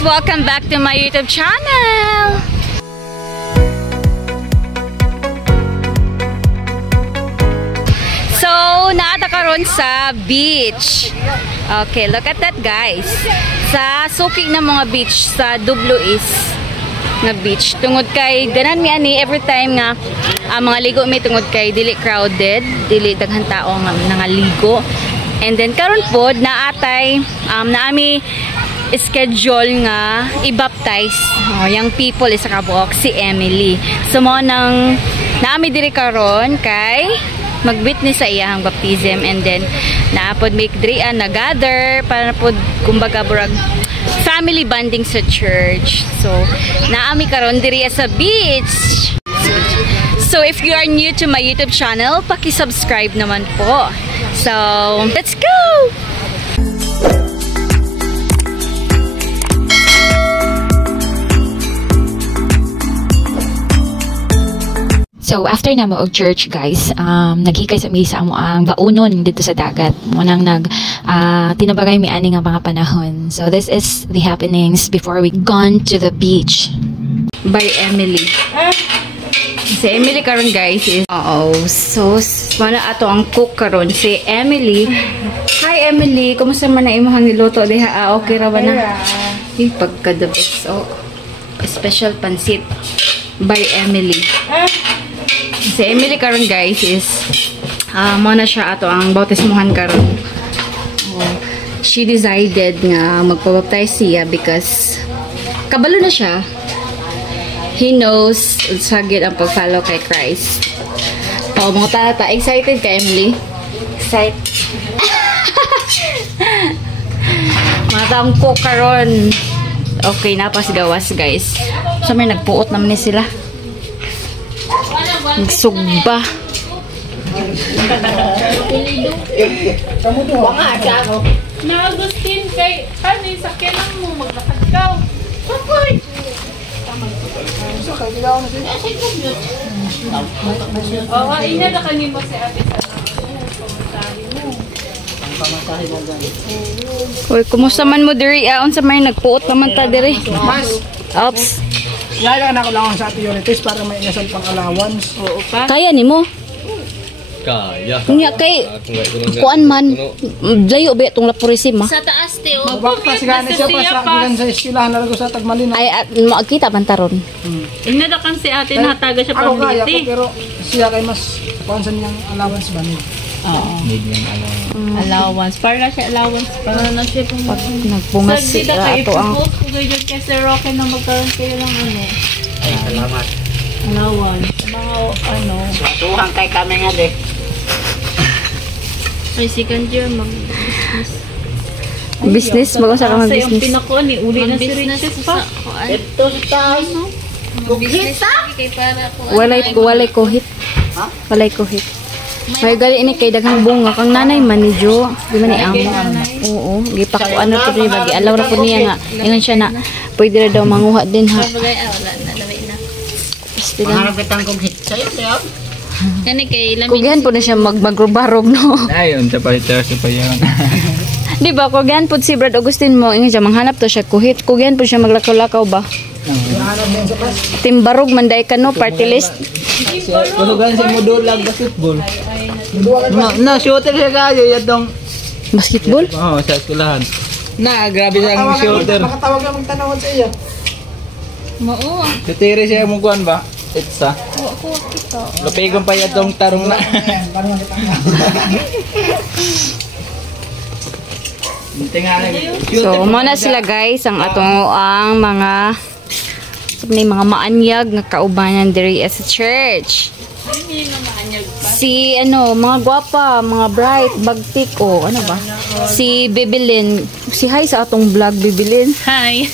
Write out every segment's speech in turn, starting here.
guys! Welcome back to my YouTube channel! So, naata karon sa beach. Okay, look at that guys. Sa suki ng mga beach sa Dubluis na beach. Tungod kay ganan mi ani every time nga mga ligo mi tungod kay dili crowded, dili daghan tao nga nangaligo. And then karon pod naatay naami schedule nga i-baptize young people isa ka buok si Emily. So mo nang naami diri karon kay mag-witness sa iyang baptism, and then naapod make drian na gather para pod kumbaga burag family bonding sa church. So naami karon diri sa beach. So if you are new to my YouTube channel, paki-subscribe naman po. So let's go. So, after na mo og church, guys, naghikay sa misa mo ang baunon dito sa dagat. Munang tinabagay mi ani nga mga panahon. So, this is the happenings before we gone to the beach. By Emily. Si Emily karon guys is so wala ato ang cook karon si Emily. Hi Emily, kumusta man na imong niluto diha? Okay ra ba na? Pagka the best. Special pansit by Emily. Si Emily karon guys is mo na siya ato ang bautismuhan karon. She decided nga magpabaptize siya because kabalo na siya. He knows sagid ang pag-follow kay Christ. Mga tata, excited ka Emily? Excited. Mga taong ko karon. Okay, napas gawas guys. So may nagpuot naman ni sila. Nagsugba. Na Agustin kay ano yung sakyanan mo maglakad ka. Papoy. Ina na kanimo si ate sa Uy, kumusta man mo diri? Unsa may nagpuot naman ta diri? Oops. Yaya na ko lang sa priorities para may inasal pang allowance. Oo pa. Kaya nimo? Kaya. Nya kay kuan man layo ba itong lapurisim ha? Sa taas te o. Magbaktas gani siya pa sa gilan sa eskwelahan na sa Tagmalinaw. Ay makita man taron. Ina na kan si ate nataga siya Ako kaya ko pamiliti. pero siya kay mas kuan sa niyang allowance ba ni? Oo. Allowance. Para na siya allowance. Para na siya pong Nagpungas sila ato ang Kugayod kay Sir Roque na magkaroon kayo ng ano. Ay, salamat. Allowance. Mga ano. Tuhang kay kami nga de. Ay, second year mag-business. business, mag-usa ka Kasi yung mag-business. pinakuan ni uli na si Riches pa. Ito sa Business kay para ko. Walay kohit. Ha? Walay kohit. May gali ini kay daghang bunga kang nanay man ni Jo. Di man ni amo. Oo, gipakuan na to ba gialaw ra pud niya nga. Ingon siya na pwede ra daw manguha din ha. Bagay wala na dami na. Basta lang. Harap kitang kong hit sa'yo, siya. Kani kay lamin. Kugihan po na siya magbarog no. Ayun, pa yun. Di ba kugihan po si Brad Augustin mo ingon siya manghanap to siya kuhit. Kugihan po siya maglakaw-lakaw ba? Timbarog manday ka no party list. Kulugan si Modulag basketball. No, shooter siya kayo yatong. Basketball? Oo, sa eskwelahan. Grabe siyang shooter. Makatawag lang magtanawan sa iya. Mao. Katiri siya mo kuan ba? Itsa. Oo, ko kita. Lapigon pa yatong tarong na. So, muna sila guys ang ang mga maanyag nga kaubanan diri sa church. Si mga gwapa, mga bright, bagtik ano ba? Si Bibilin. Si hi sa atong vlog Bibilin. Hi.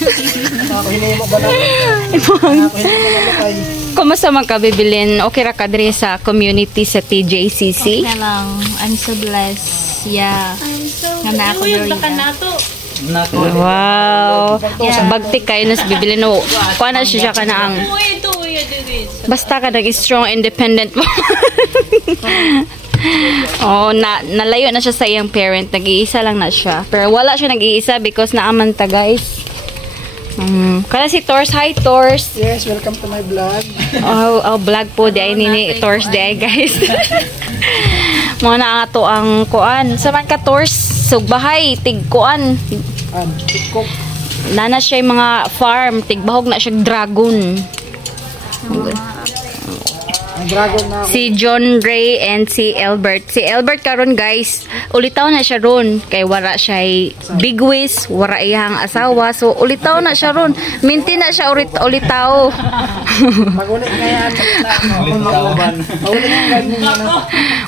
Kumusta man ka Bibilin? Okay ra ka diri sa community sa TJCC? Okay lang. I'm so blessed. Yeah. I'm so Nga ako yung diri. nato. Wow. Bagtik kayo nas Bibilin. No, kuha na siya ka na ang Uy, ito, uy, basta ka nag-strong, independent mo. Oh, nalayo na siya sa iyang parent. Nag-iisa lang na siya. Pero wala siya nag-iisa because naamanta guys. Kala si Tors. Hi, Tors. Yes, welcome to my vlog. Vlog po. Di ay nini Tors. Di ay, guys. Mga na ato ang kuan. Saman ka, Tors? Sugbahay. Tig-kuan. Tikok. Nana siya yung mga farm. Tigbahog na siya dragon. Ang dragon na ako. Si John Ray and si Albert. Si Albert karon guys, ulitaw na siya ron. Kay wara siya big wish, wara iyang asawa. So ulitaw na siya ron. Minti na siya ulitaw. Magulit kaya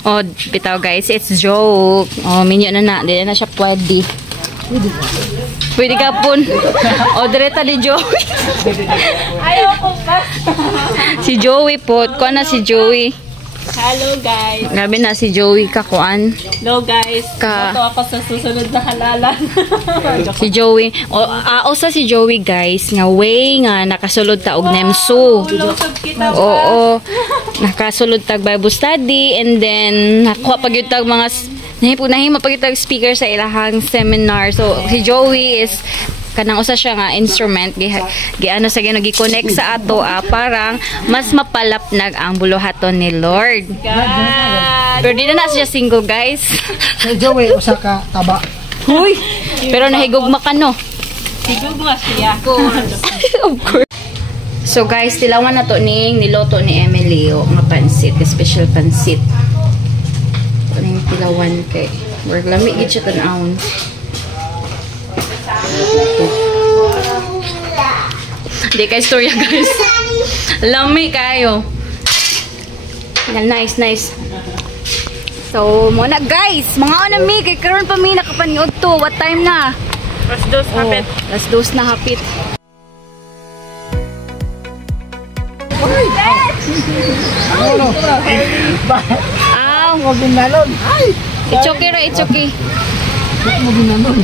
Oh, bitaw guys, it's joke. Oh, minyo na. Di na siya pwede. Pwede ka pun. O, direta ni Joey. Ayaw ko pa. Si Joey po. Kuha na si Joey. Hello guys. Grabe na si Joey kakuan. Hello guys. Ito ako sa susunod na halalan. Si Joey. O sa si Joey guys. Nga way nga nakasulod ta og Nemsu. Losog kita ba? Oo. Nakasulod tag Bible study. And then, nakuha pag yung tag mga nahima pag yung speaker sa ilahang seminar. So, si Joey is kanang usa siya nga instrument giano sa gi-connect sa ato parang mas mapalapnag ang buluhaton ni Lord. God. Pero di na siya single guys. Si Joey, usa ka taba. Huy! Pero nahigugma ka no. Siguro nga siya. Of course. So guys, tilawan na to ning niloto ni Emilio nga pansit, special pansit. Ito na yung tilawan kay work lami gid siya tan-awon. Di kay storya guys. Lami kayo. Nice. So, muna guys, mga onami kay karon pa mi nakapaniod to. What time na? Last dose hapit. Last dose na hapit. Aw, Huwag din nalon. Ay! it's okay ra, it's okay. Mo ginanon.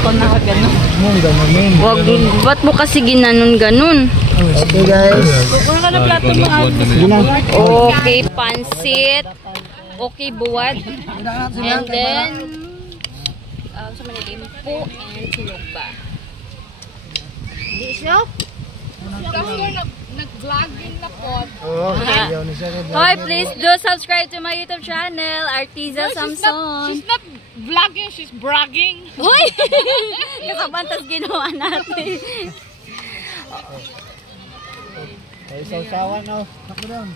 Ako na ka gano'n. Mo gananon. Wag, ba't mo kasi ginanon-ganon? Okay guys. Kung ka na plato mga Okay, pansit. Okay, buwad. And then, sa manilimpo and sinugba. Di siya? nag-vlogging na po. Oo, ayaw ni siya. Hi, please do subscribe to my YouTube channel, Artiza Samson. She's not vlogging, she's bragging. Uy! Kasabantas ginawa natin. Ay, sausawan na. Ako doon.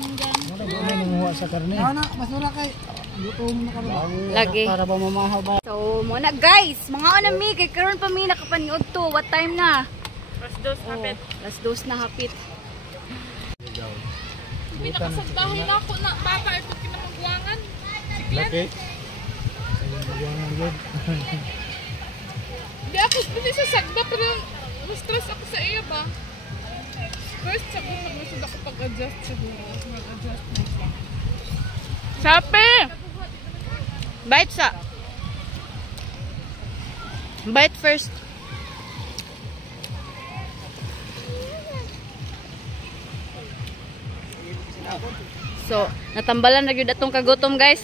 Muna ba may nanguha sa karne? Mas wala kay luto mo na kami. Lagi. Para ba mamahaw ba? So, muna guys, mga onami, kay karon pa mi nakapaniod to. What time na? Last dose hapit. Last dose na hapit. Pinakasagdahin ako na bata ito kinamagwangan. Laki. Di ako pili sa sagda pero stress ako sa iya ba? First, sabi nagmasod ako pag-adjust siguro. Mag-adjust na siya. Sapi! Bite sa. Bite first. So, natambalan na gyud atong kagutom, guys.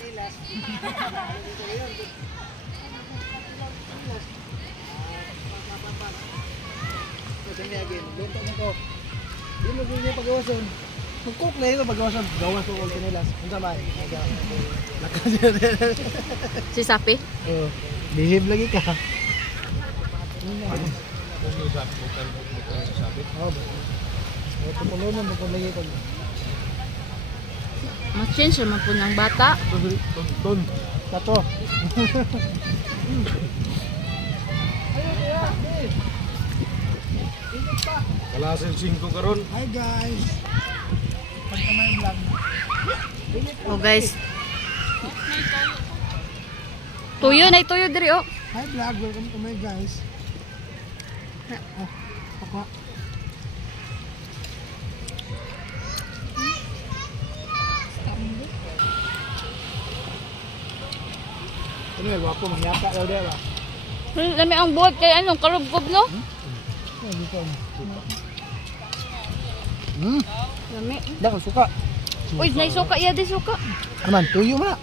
Di mo gini pagawason. Mag-cook na yun pagawason. Gawas ko kung kinilas. Ang sabay. Lakas yun. Si Sapi. Oo. Behave lagi ka. Oo. Ito pulunan mo kung lagi kag. Mas change naman po ng bata. Ton. Tato. Kalasin 5 karon. Hi guys. Pagkamay vlog. Oh, guys. Tuyo na tuyo diri oh. Hi vlog. Welcome to my guys. Oh, pakwa. Ini nga gwapo, mangyaka daw dia ba? Lami ang buhat kay anong karubkob no? Lami. Dah suka. Uy, nay suka ya di suka. Aman, tuyo man.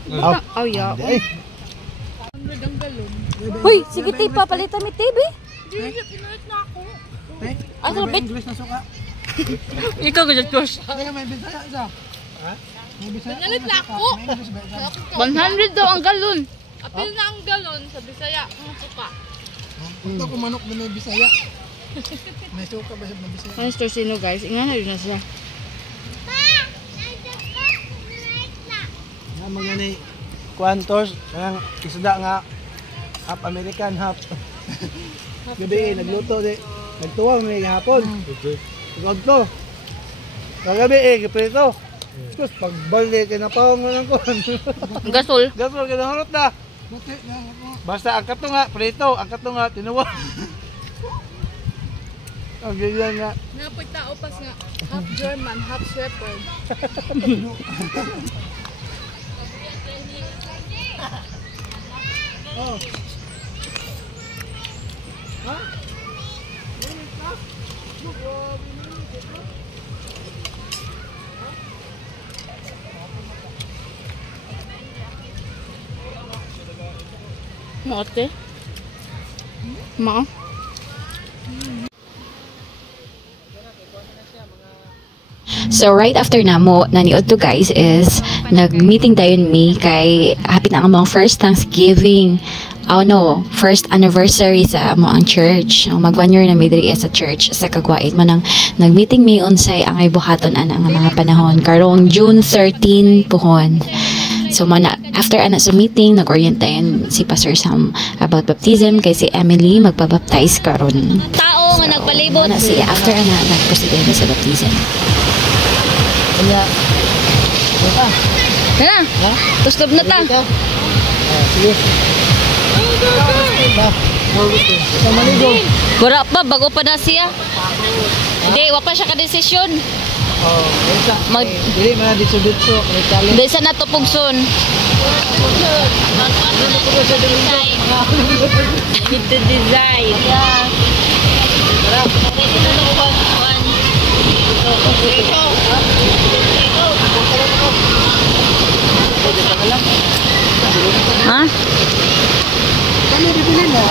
Oh, yeah. Eh. Uy, sige tipa, palitan mi TV. Hindi, pinalit na ako. Asa May bit? English na suka. Ikaw gud course. Kaya may Bisaya isa. Ha? May Bisaya. Pinalit na ako. May English ba isa? 100 daw ang galon. Apil na ang galon sa Bisaya. Ang suka. Ito kung manok na may Bisaya. May suka ba siya ng Bisaya? Ano store sino guys? Ingan na rin na siya. Nga mga ni Quantos, ang isda nga half American, half gabi nagluto di. Nagtuwang may hapon. Tugod ko. Kagabi giprito. Tapos pagbalik kinapawang mo lang ko. Gasol. Gasol kinahurot na. Basta ang kato nga prito, ang kato nga tinuwa. Ang ganyan nga. Napoy tao pas nga. Half German, half Shepherd. Oh. Ha? Mote. Ma. So right after namo naniod to guys is nag-meeting dayon mi kay hapit na ang mga first Thanksgiving. Oh no, first anniversary sa amo ang church. Mag 1 year na mi diri sa church sa Kagwait man ang nag-meeting mi unsay ang ay buhaton ana nga mga panahon karong June 13 puhon. So mana after ana sa meeting nag-orientayan si Pastor Sam about baptism kay si Emily magpabaptize karon. Tao nga nagpalibot. Ana siya after ana nag-proceed na sa baptism. Kanya. Ito. Kana? Tustob na ta. Sige. Sa maligo. Wala pa bago pa na siya. Hindi, wa pa siya ka desisyon. Oh, isa. Mag Dili man ditso-ditso, may challenge. Desa na to pugson. Ito design. Yeah. Ha? Kami bibili na.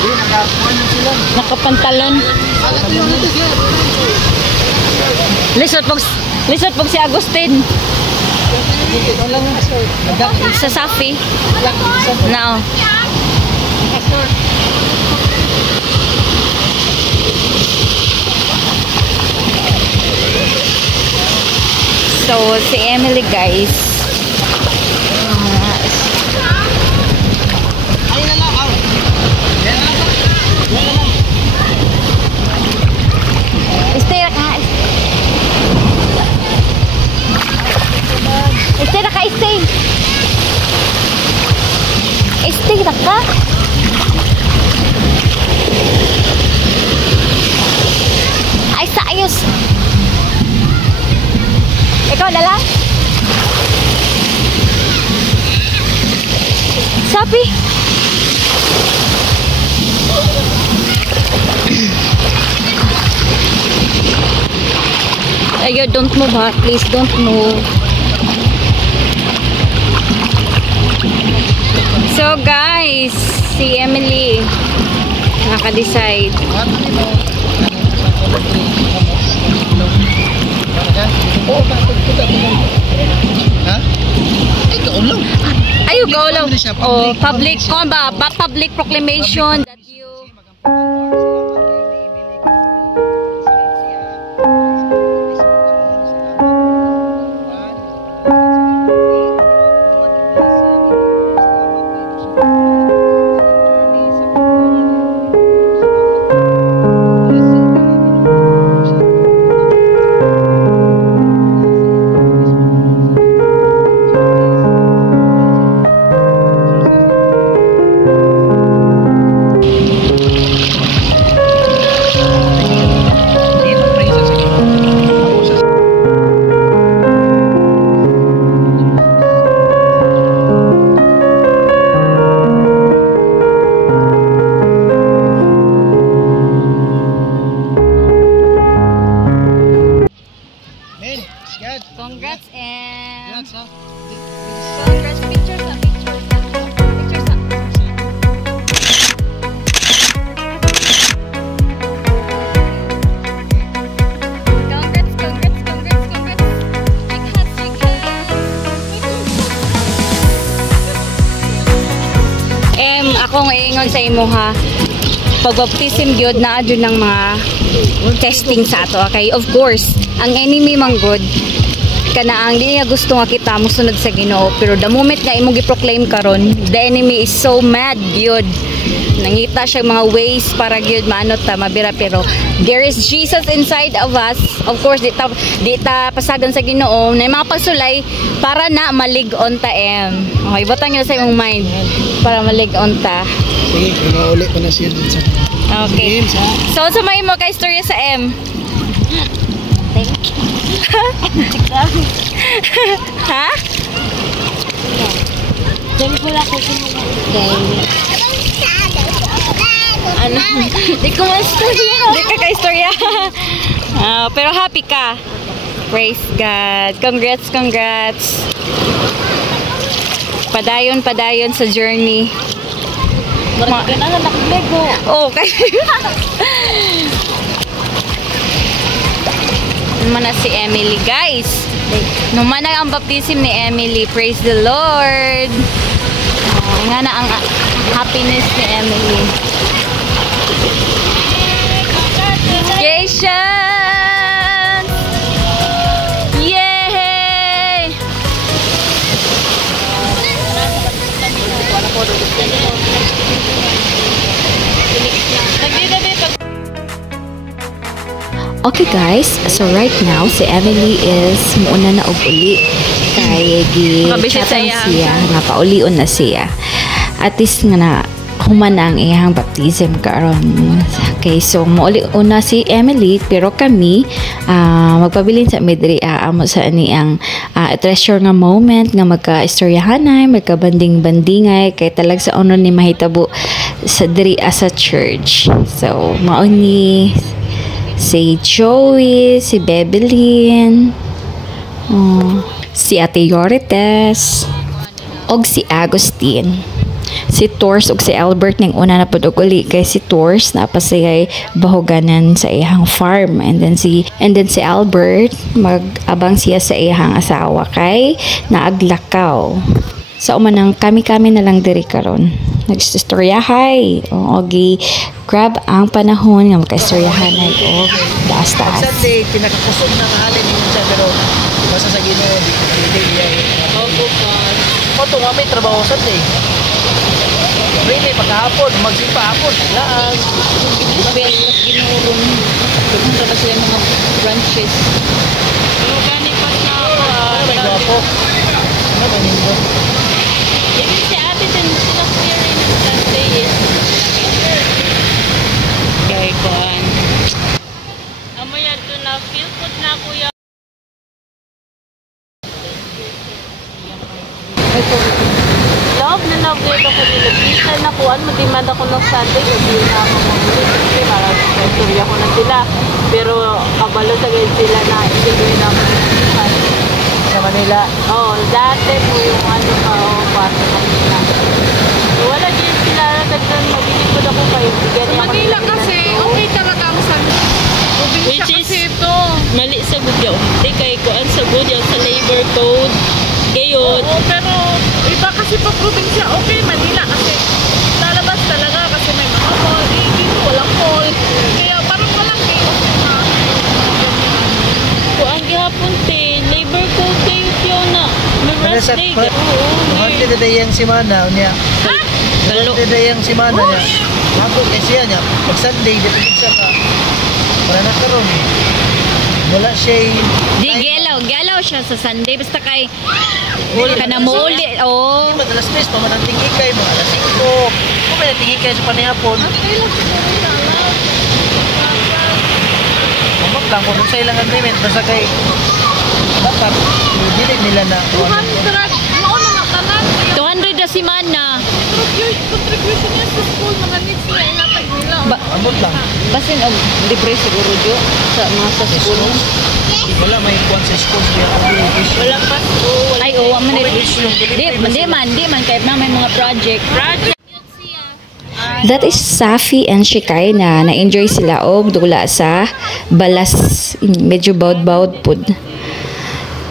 Dili nakakuha na sila. Nakapantalon. Lisod pag si Agustin. Ito lang ang sir. Sa Safi. Now. So, si Emily guys. Stay ka. Stay na ka, stay. Stay na ka. Ay, sa ayos. Ikaw na lang. Sabi. Ayo, don't move ha. Please, don't move. So guys, si Emily naka-decide. Ha? Ikaw lang. Ayo, go lang. Oh, public public proclamation that you congrats and congrats pictures. ingon sa imo ha. Pagbaptism gyud naa jud ng mga testing sa ato. Okay, of course, ang enemy man good kana ang di niya gusto nga kita mosunod sa Ginoo, pero the moment nga imo gi-proclaim karon, the enemy is so mad gyud. Nangita siya mga ways para gyud maano ta mabira, pero there is Jesus inside of us. Of course, di ta pasagan sa Ginoo na mga pagsulay para na malig-on ta em. Okay, butang niyo sa imong mind para malig-on ta. Sige, uli ko na siya dun sa... Okay. So, sumay mo kay istorya sa M. Thank you. Ha? Dami ko lang ko ano? Di ko ma-istorya. Di ka ka-istorya. Pero happy ka. Praise God. Congrats, congrats. Padayon sa journey. Marami ka na nakiglego. Okay. Naman na si Emily, guys. Naman na ang baptism ni Emily. Praise the Lord. Nga na ang happiness ni Emily. Congratulations! Yay! Okay guys, so right now si Emily is muuna na og uli kay gi-chatan siya nga paulion na siya. At least nga na human na ang iyang baptism karon. Okay, so muuli una si Emily pero kami magpabilin sa midri amo sa ani ang treasure nga moment nga magka-istoryahanay, magka-banding-bandingay kay talag sa ono ni mahitabo sa diri sa church. So mao ni si Joey, si Bebelyn, si Ate Yorites, og si Agustin. Si Tors ug si Albert ning una na pud og uli kay si Tors napasayay bahuganan sa iyang farm, and then si Albert mag-abang siya sa iyang asawa kay naaglakaw. So umanang kami na lang diri karon. Nagsistoryahay o grab ang panahon nga magkaistoryahan ay o taas-taas. Sunday, pinakakusog na mahalin yung siya, pero basta sa Ginoo, hindi niya. Opo pa. Oto nga may trabaho Sunday. Really, pagkahapon, magsimpa hapon. Laang. Ginurong. Pupunta ba sila mga branches? Pero gani pa na ako. May gwapo. Ano ba nito? Yan si ate din sila clearing ng Sunday is. Kay Kuan. Amaya doon na feel good na kuya. Love na love dito ko nila. Bisa na kuan, mag-demand ako ng Sunday. Sabihin na ako mga para istorya ko na sila. Pero kabalo sa ganyan sila na istorya na ako ng Sunday. Sa Manila. Oo, dati po yung ano ka, kwarto kanila. So, wala din sila nagdagdan, mabilipod ako kayo. Sa Manila kasi, okay talaga ang Sunday. Probinsya kasi ito. Mali sa gudyaw. Di kay kuan sa gudyaw sa labor code. Gayon. Oo, pero iba kasi pa probinsya. Okay, Manila kasi lalabas talaga kasi may mga mall. Dito walang mall. Kaya parang walang chaos na. Kuan gihapon te labor code kayo tiyo na. May rest day. Mahal na dayang simana niya. Mahal na dayang simana niya. Ako kay siya niya. Pag Sunday, dito siya ka. Para na karon. Wala siya Di gelaw siya sa Sunday basta kay ka na mo uli. Oh. madalas tres pamanang tingikay mga alas 5. Kung may tingikay sa panihapon. Mamak lang kung sa ilang agreement basta kay dapat dili nila na 200, noon na makanan. 200 na semana. Contribution niya sa school, mga needs na ihatag nila. ambot lang. Basin og libre siguro jo sa mga sa school. Wala may kuwan sa school kaya Wala pa school. Ay oo, man di man kahit na may mga project. That is Safi and Shikay na na-enjoy sila og dula sa balas, medyo bawd-bawd pud.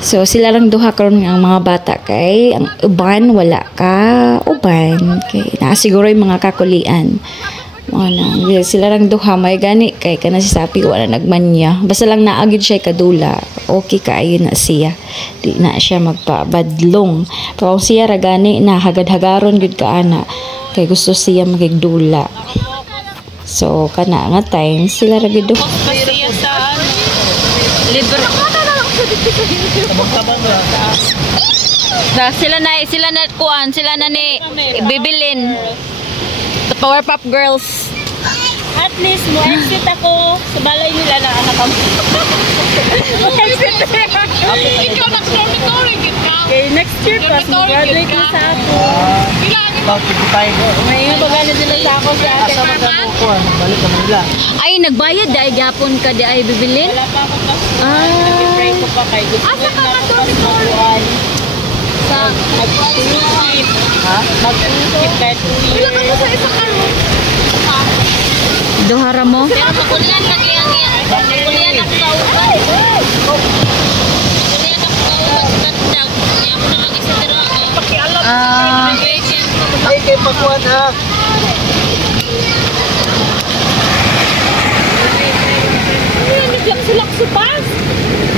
So sila lang duha karon ang mga bata kay ang uban wala ka uban kay naa siguro yung mga kakulian. Mga sila lang duha may gani kay kana si Sapi wala nagmanya. Basta lang naagid siya kadula. Okay kaayo na siya. Di na siya magpabadlong. Pero kung siya ra gani na hagad-hagaron gud kaana kay gusto siya magigdula. So kana nga time sila ra gid duha. Pasiya sa ano. Libre. Sila na kuan, sila na ni bibilin. The Powerpuff Girls. At least mo exit ako sa balay nila na anak ko. Ikaw nag-dormitory gid ka. Okay, next year pa graduate na sa ako. About 55. May nga bagay sila sa ako sa akin. Asa man mo kuan, balik ka Manila. Ay nagbayad dai gyapon ka di ay bibilin. Wala pa ako nag-pray ko pa kay gusto ko na ako mag-uwan. Sa Mag-uwan. Ha? Mag-uwan kahit 2 years. duhara mo. Pero makulian lagi ang yan. Makulian ako sa uban. Makulian ako sa uban sa kandag. Kaya mo na lagi sa tira. Ay kay pakuan ha.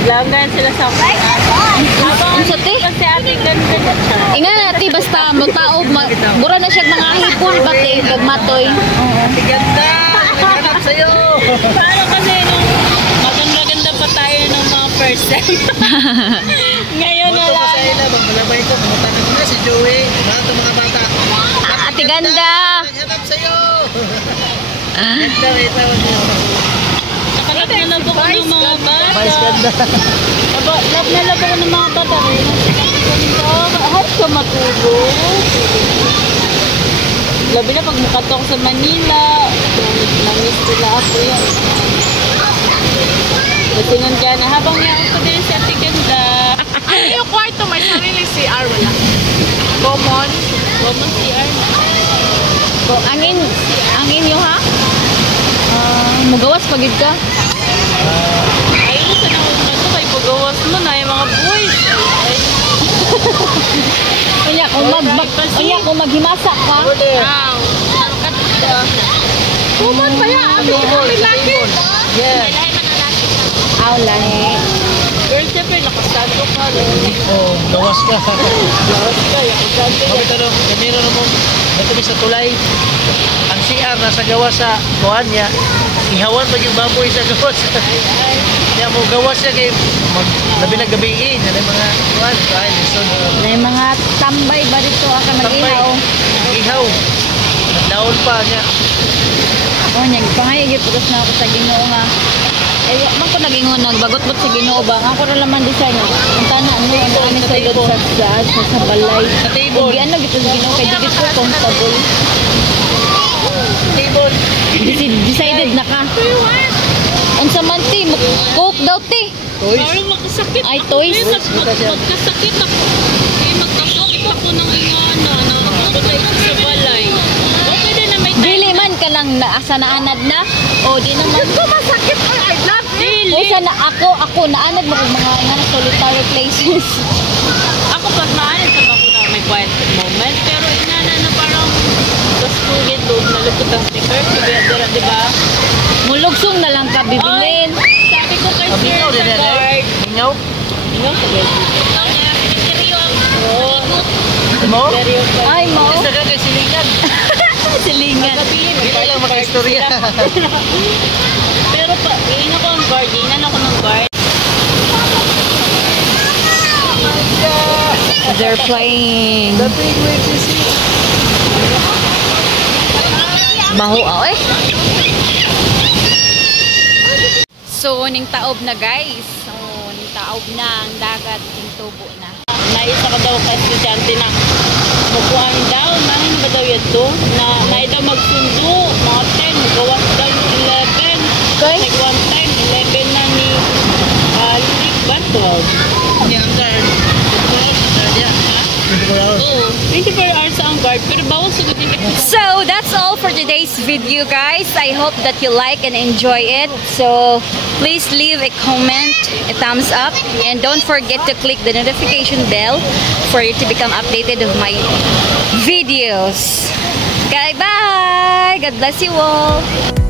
Langan sila sa uban. Ang sati. Kasi ating ganda na siya. Inga nati basta magtaob mura na siya mga hipon bati gagmatoy. Ganda. Naghanap sa'yo. Parang kasi nung maganda-ganda pa tayo ng mga first time. Ngayon na Ito pa sa lang. ila, magbalabay ko. Matanong ko na si Joey. Mga mga bata. Ate ganda. Naghanap sa'yo. Ganda, may tawag niyo. Nakalap na love ako ng mga bata. Vice ganda. Love na love ako ng mga bata. Kahit ka matulog. Labi na pag mukato ako sa Manila. Namiss nila ako yan. Natingan ka na habang yan ako din sa Ate Ganda. Ano yung kwarto? May sarili CR wala. Common. Common CR na. Angin yo ha? Mugawas pagid ka. Ayun sa nang ito kay pagawas mo na yung mga boys. Kanya kung maghimasa ka. Wow. Nangkat ka. Common pa yan. Abi laki. Yes. Aw lahi. Girl, siyempre nakasado ka. Oh, gawas ka. Lawas ka. Nakasado ka. Kami tanong, kanino naman, kami sa tulay. Ang CR nasa gawas sa kuhan niya. Ihawan pa yung baboy sa gawas. Kaya mo gawas niya kay labi na gabiin. Ano yung mga kuhan? Ay, listen. May mga tambay ba dito ka mag-ihaw? Ihaw. Nagdaon pa niya. Oh, nyag pangayagit putos na ako sa Ginoo nga. Ay, man ko nagingon nagbagot-bot sa Ginoo ba? Ako ra laman di sa inyo. Ang tanan ano ang ani sa loob sa balay. Sa table. Ug ano gito sa Ginoo kay dili ko comfortable. Table. Decided na ka. Unsa man ti, coke daw ti. Toys. Parang magkasakit Ay, ako. toys. Magkasakit ako. Magkasakit ako ng ingana. Nakapunta isa sa balay. O pwede na may Dili man ka lang naasa naanad na. O di naman. Ko masakit. I love it. O sana ako naanad mo kung mga nga solitary places. Ako pag maalit sa ako na may quiet moment. Pero ingana na parang kasugid doon. Nalupot ang sticker. Diba? Mulugsong na lang ka bibilin. Sabi ko kay sir Mingaw din sa yan eh. guard. Mingaw. Ingaw sa guard. Oo. Mo? Seryo ka. Ay mo. Isa ka kay silingan. Silingan. Hindi lang maka-istorya. Pero pa, iina ko ang guard. Iinan ako ng guard. They're playing. The big wave is here. Baho eh. So, ning taob na guys. So, ning taob na ang dagat, ning tubo na. Naisa ka daw ka estudyante na magkuhain daw. Nahin ba daw yan to? Na nahin daw magsundo. Mga 10. Gawas daw yung 11. Okay. Like one time, 11 na ni Lick ba? 12. Hindi, ang guard. Oo. 24 hours ang guard. Pero bawal sugod yung So, that's all for today's video guys. I hope that you like and enjoy it. So, please leave a comment, a thumbs up, and don't forget to click the notification bell for you to become updated of my video. videos. Okay, bye! God bless you all!